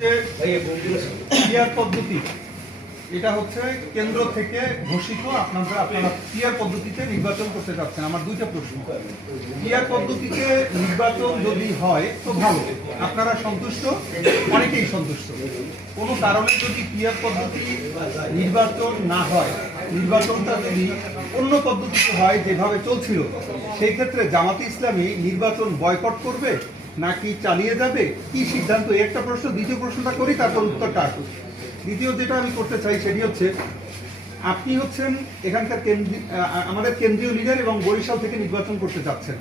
PR পদ্ধতি এটা হচ্ছে কেন্দ্র থেকে ঘোষিত। আপনারা পিআর পদ্ধতিতে নির্বাচন করতে যাচ্ছেন। আমার দুইটা প্রশ্ন। পিআর পদ্ধতিতে নির্বাচন যদি হয় তো ভালো, আপনারা সন্তুষ্ট, অনেকেই সন্তুষ্ট। কোনো কারণে যদি পিআর পদ্ধতি নির্বাচন না হয়, নির্বাচনটা যদি অন্য পদ্ধতিতে হয় যেভাবে চলছিল, সেই ক্ষেত্রে জামাতে ইসলামী নির্বাচন বয়কট করবে নাকি চালিয়ে যাবে, কি সিদ্ধান্ত? একটা প্রশ্ন। দ্বিতীয় প্রশ্নটা করি, তারপর উত্তরটা আসুক। দ্বিতীয় যেটা আমি করতে চাই সেটি হচ্ছে, আপনি হচ্ছেন এখানকার আমাদের কেন্দ্রীয় লিডার এবং বরিশাল থেকে নির্বাচন করতে যাচ্ছেন।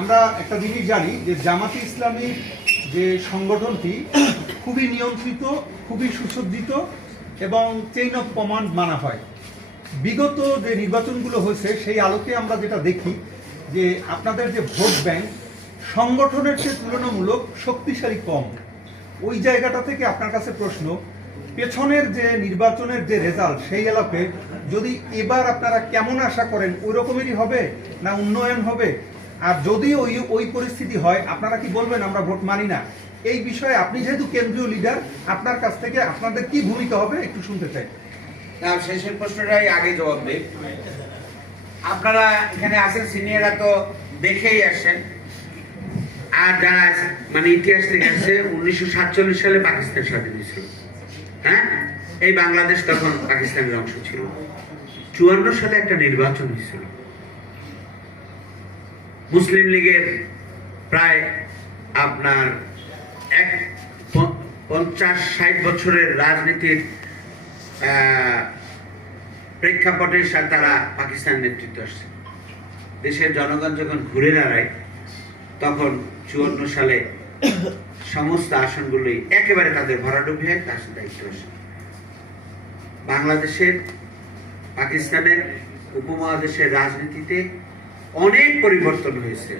আমরা একটা জিনিস জানি যে জামাতে ইসলামী যে সংগঠনটি খুবই নিয়ন্ত্রিত, খুবই সুসজ্জিত এবং চেইন অফ কমান্ড মানা হয়। বিগত যে নির্বাচনগুলো হয়েছে সেই আলোকে আমরা যেটা দেখি যে আপনাদের যে ভোট ব্যাংক সংগঠনের চেয়ে তুলনামূলক শক্তিশালী কম। ওই জায়গাটা থেকে আপনার কাছে প্রশ্ন, পেছনের যে নির্বাচনের যে রেজাল্ট সেই এলাকাতে যদি এবার আপনারা কেমন আশা করেন, ওই রকমেরই হবে না উন্নয়ন হবে? আর যদি ওই পরিস্থিতি হয়, আপনারা কি বলবেন আমরা ভোট মানি না? এই বিষয়ে আপনি যেহেতু কেন্দ্রীয় লিডার, আপনার কাছ থেকে আপনাদের কি ভূমিকা হবে একটু শুনতে চাই। শেষের প্রশ্নটাই আগে জবাব দেই। আপনারা এখানে আছেন, সিনিয়ররা তো দেখেই আসেন, আর যারা মানে ইতিহাস থেকে আসছে, 1947 সালে পাকিস্তান স্বাধীন হয়েছিল। হ্যাঁ, এই বাংলাদেশ তখন পাকিস্তানের অংশ ছিল। 54 সালে একটা নির্বাচন হয়েছিল। মুসলিম লীগের প্রায় আপনার 50-60 বছরের রাজনীতির প্রেক্ষাপটে তারা পাকিস্তান নেতৃত্ব আসছে। দেশের জনগণ যখন ঘুরে দাঁড়ায়, তখন 54 সালে সমস্ত আসনগুলোই একেবারে তাদের ভরাডুবি হয়, তার দায়িত্ব আসে। বাংলাদেশের, পাকিস্তানের, উপমহাদেশের রাজনীতিতে অনেক পরিবর্তন হয়েছে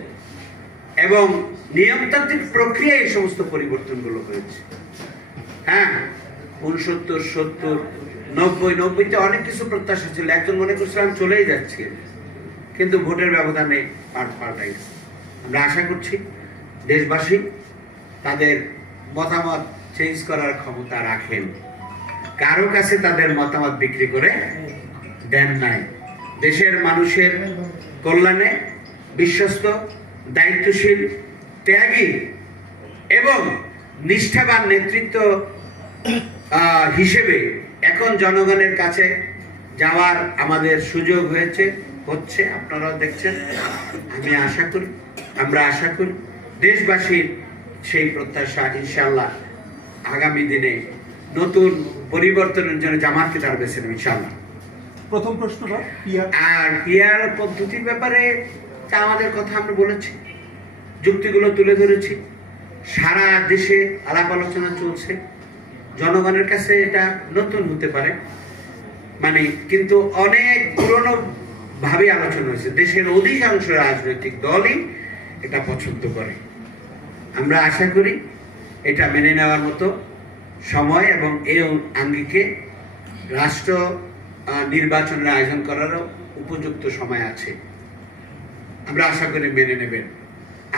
এবং নিয়মতান্ত্রিক প্রক্রিয়ায় এই সমস্ত পরিবর্তনগুলো হয়েছে। হ্যাঁ, 69, 70, 90-তে অনেক কিছু প্রত্যাশা ছিল। একজন মনে করছিলাম চলেই যাচ্ছে, কিন্তু ভোটের ব্যবধানে পাল্টাই গেছে। আমরা আশা করছি দেশবাসী তাদের মতামত চেঞ্জ করার ক্ষমতা রাখেন। কারো কাছে তাদের মতামত বিক্রি করে দেন নাই। দেশের মানুষের কল্যাণে বিশ্বস্ত, দায়িত্বশীল, ত্যাগী এবং নিষ্ঠাবান নেতৃত্ব হিসেবে এখন জনগণের কাছে যাওয়ার আমাদের সুযোগ হচ্ছে। আপনারাও দেখছেন। আমরা আশা করি দেশবাসীর সেই প্রত্যাশা ইনশাআল্লাহ আগামী দিনে নতুন পরিবর্তনের জন্য জামাতকে তারা বেছে নেবে ইনশাআল্লাহ। প্রথম প্রশ্নটা আর পিআর পদ্ধতির ব্যাপারে তা আমাদের কথা আমরা বলেছি, যুক্তিগুলো তুলে ধরেছি। সারা দেশে আলাপ আলোচনা চলছে। জনগণের কাছে এটা নতুন হতে পারে, মানে কিন্তু অনেক পুরনো ভাবে আলোচনা হয়েছে। দেশের অধিকাংশ রাজনৈতিক দলই এটা পছন্দ করে। আমরা আশা করি এটা মেনে নেওয়ার মতো সময় এবং এই আঙ্গিকে রাষ্ট্র নির্বাচনের আয়োজন করারও উপযুক্ত সময় আছে। আমরা আশা করি মেনে নেবেন।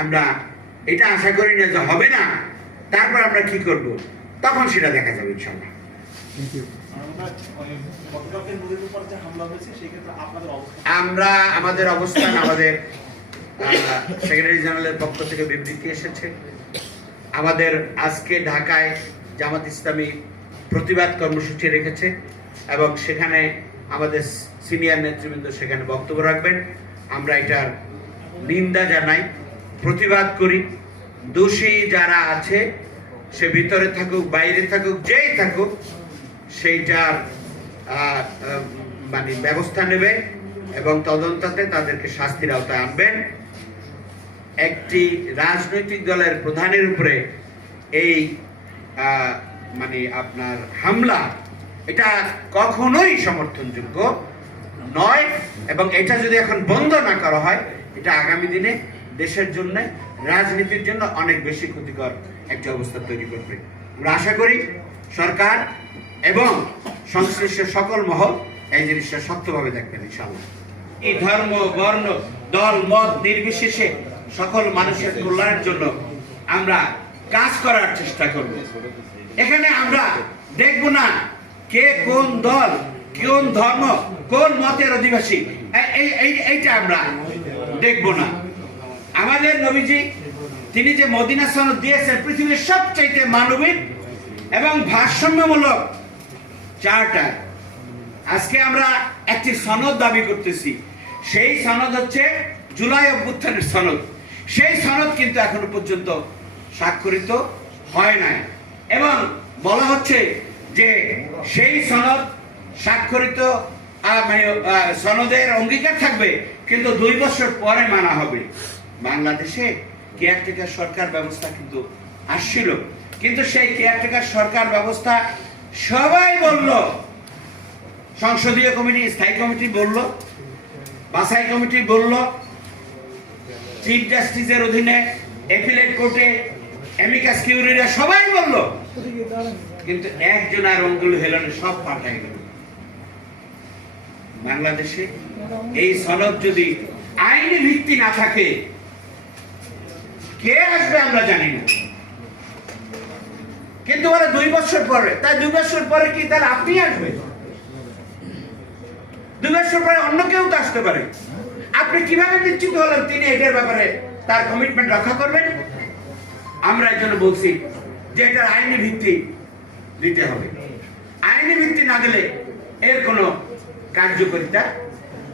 আমরা এটা আশা করি না যে হবে না, তারপর আমরা কি করব তখন সেটা দেখা যাবে ইনশাআল্লাহ। আমরা আমাদের অবস্থান, আমাদের সেক্রেটারি জেনারেলের পক্ষ থেকে বিবৃতি এসেছে। আমাদের আজকে ঢাকায় জামাত ইসলামী প্রতিবাদ কর্মসূচি রেখেছে এবং সেখানে আমাদের সিনিয়র নেতৃবৃন্দ সেখানে বক্তব্য রাখবেন। আমরা এটার নিন্দা জানাই, প্রতিবাদ করি। দোষী যারা আছে, সে ভিতরে থাকুক, বাইরে থাকুক, যেই থাকুক, সেইটার মানে ব্যবস্থা নেবে এবং তদন্তে তাদেরকে শাস্তির আওতায় আনবেন। একটি রাজনৈতিক দলের প্রধানের উপরে এই মানে আপনার হামলা, এটা কখনোই সমর্থনযোগ্য নয় এবং এটা যদি এখন বন্ধ না করা হয়, এটা আগামী দিনে দেশের জন্য, রাজনীতির জন্য অনেক বেশি ক্ষতিকর একটি অবস্থা তৈরি করবে। আমরা আশা করি সরকার এবং সংশ্লিষ্ট সকল মহল এই জিনিসটা শক্তভাবে দেখবেন ইনশাআল্লাহ। এই ধর্ম, বর্ণ, দল, মত নির্বিশেষে সকল মানুষের কল্যাণের জন্য আমরা কাজ করার চেষ্টা করব। এখানে আমরা দেখব না কে কোন দল, কোন ধর্ম, কোন মতের অধিবাসী, এইটা আমরা দেখব না। আমাদের নবীজি তিনি যে মদিনা সনদ দিয়েছেন পৃথিবীর সবচেয়ে মানবিক এবং ভারসাম্যমূলক চার্টার। আজকে আমরা একটি সনদ দাবি করতেছি, সেই সনদ হচ্ছে জুলাই অভ্যুত্থানের সনদ। সেই সনদ কিন্তু এখনো পর্যন্ত স্বাক্ষরিত হয় নাই এবং বলা হচ্ছে যে সেই সনদ স্বাক্ষরিত সনদের অঙ্গীকার থাকবে কিন্তু 2 বছর পরে মানা হবে। বাংলাদেশে কেয়ারটেকার সরকার ব্যবস্থা কিন্তু আসছিল, কিন্তু সেই কেয়ারটেকার সরকার ব্যবস্থা সবাই বলল, সংসদীয় কমিটি, স্থায়ী কমিটি বলল, বাছাই কমিটি বলল, চিফ জাস্টিসের অধীনে অ্যাপিলেট কোর্টে অ্যামিকাস কিউরিরা সবাই বলল, কিন্তু একজন আর অঙ্গুল হেলনে সব পাঠাই গেল। বাংলাদেশে এই সনদ যদি আইনি ভিত্তি না থাকে কে আসবে আমরা জানি না, কিন্তু ওরা 2 বছর পরে, তাই 2 বছর পরে কি তাহলে আপনি আসবেন? 2 বছর পরে অন্য কেউ তো আসতে পারে। আপনি কিভাবে নিশ্চিত হলেন তিনি এটার ব্যাপারে তার কমিটমেন্ট রক্ষা করবেন? আমরা এর জন্য বলছি যে এটার আইনি ভিত্তি দিতে হবে। আইনি ভিত্তি না দিলে এর কোনো কার্যকারিতা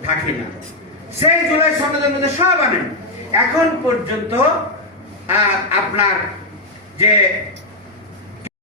থাকে না। সেই জুলাই সনদের মধ্যে সব আনেন, এখন পর্যন্ত আপনার যে